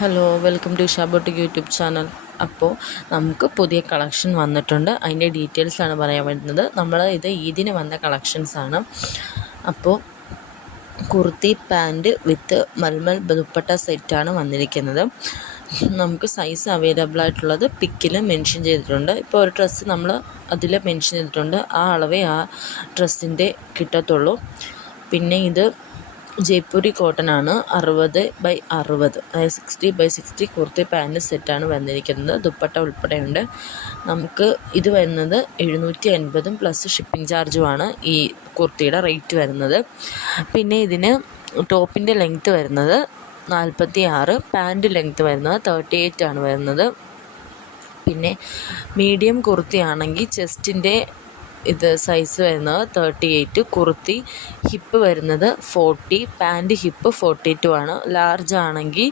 Hello, welcome to Shabotic YouTube channel. അപ്പോൾ നമുക്ക് പുതിയ കളക്ഷൻ വന്നിട്ടുണ്ട്. അതിൻ്റെ ഡീറ്റെയിൽസാണ് പറയാൻ വരുന്നത്. ഇത് ഈദിന് വന്ന കളക്ഷൻസാണ്. അപ്പോൾ കുർത്തി പാൻറ്റ് വിത്ത് മൽമൽ ദുപ്പട്ട സെറ്റാണ് വന്നിരിക്കുന്നത്. നമുക്ക് സൈസ് അവൈലബിൾ ആയിട്ടുള്ളത് പിക്കിൽ മെൻഷൻ ചെയ്തിട്ടുണ്ട്. ഇപ്പോൾ ഒരു ഡ്രസ്സ് നമ്മൾ അതിൽ മെൻഷൻ ചെയ്തിട്ടുണ്ട്, ആ അളവേ ആ ഡ്രസ്സിൻ്റെ കിട്ടത്തുള്ളൂ. പിന്നെ ഇത് ജയ്പൂരി കോട്ടൺ ആണ്. 60x60, അതായത് 60x60 കുർത്തി പാൻറ്റ് സെറ്റാണ് വന്നിരിക്കുന്നത്. ദുപ്പട്ട ഉൾപ്പെടെയുണ്ട്. നമുക്ക് ഇത് വരുന്നത് 750 പ്ലസ് ഷിപ്പിംഗ് ചാർജുമാണ് ഈ കുർത്തിയുടെ റേറ്റ് വരുന്നത്. പിന്നെ ഇതിന് ടോപ്പിൻ്റെ ലെങ്ത്ത് വരുന്നത് 46, പാൻറ്റ് ലെങ്ത്ത് വരുന്നത് 38 ആണ് വരുന്നത്. പിന്നെ മീഡിയം കുർത്തി ആണെങ്കിൽ ചെസ്റ്റിൻ്റെ സൈസ് വരുന്നത് 38, കുർത്തി ഹിപ്പ് വരുന്നത് 40, പാൻറ്റ് ഹിപ്പ് 42 ആണ്. ലാർജ് ആണെങ്കിൽ